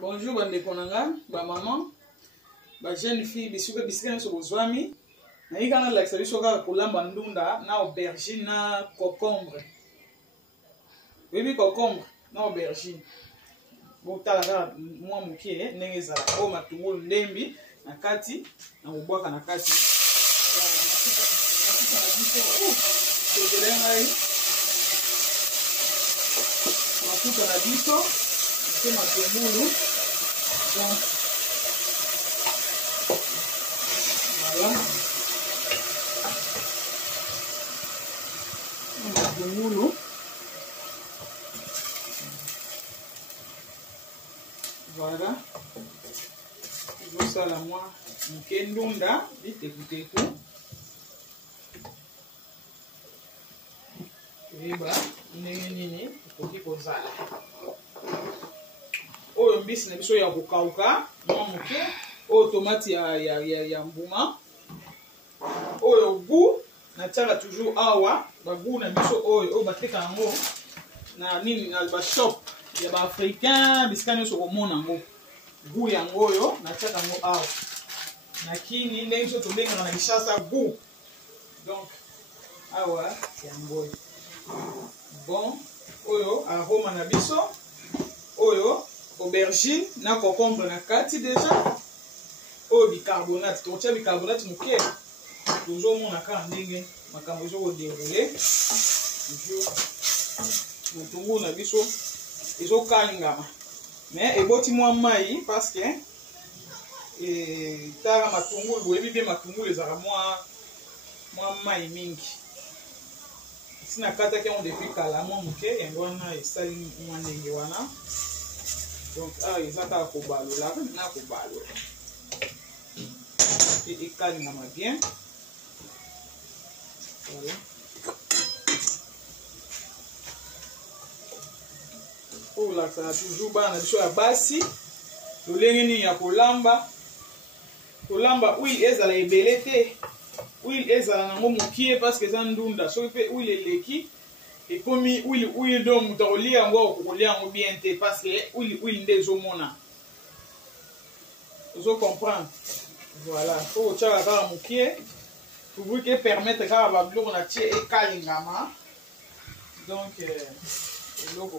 Bonjour bande konanga, ba maman, ba jeune fille bisuke bisika nso bozwami. Na yika la biso ka kolamba ndunda na aubergine na concombre. Bibi concombre na aubergine. Botala ka mwa mukie ndenge ezala o matungulu ndembi na kati na kobwaka na kati. Mafuta na biso c'est matungulu. Donc voilà, matungulu voilà, josala mwa muke ndunda bitekuteku eba ndenge nini okoki kozala. Oyo mbisi na biso ya kokauka mwa muke, oyo tomate ya mbuma, oyo goût na tiaka toujours awa ba goût na biso oyo bateka yango na nini na ba shop ya ba africain bisika nyonso komona yango goût yango oyo na tiaka yango awa na kini ndenge biso tobengaka na Kinshasa goût. Donc awa yango bon, oyo aroma na biso oyo aubergine na concombre na kati déjà, oyo bicarbonate totia bicarbonate muke tozomona kaka ndenge makambo ezokodéroule toujours. Matungulu na biso ezokalingama mais eboti mwa mai parce que tala matungulu boyebi bien matungulu ezalaka mwa mai mingi. Sina kataki yango depuis kala mwa muke yango wana esali mwa ndenge wana. Donc eza kaka kobalola na kobalola pe ekalingama bien. Voilà. Pour la ça toujours bana biso ya basi lolenge nini ya kolamba huile ezala ebele te, huile ezala nango mokie parce que eza ndunda soki pe huile eleki ekomi huile do mutu akolia yango okolia yango bien te parce que huile nde ezomona ozo comprendre. Voilà, faut otiaka kaka mokie pour que permettre kaka babiloko na tie ekalingama. Donc eloko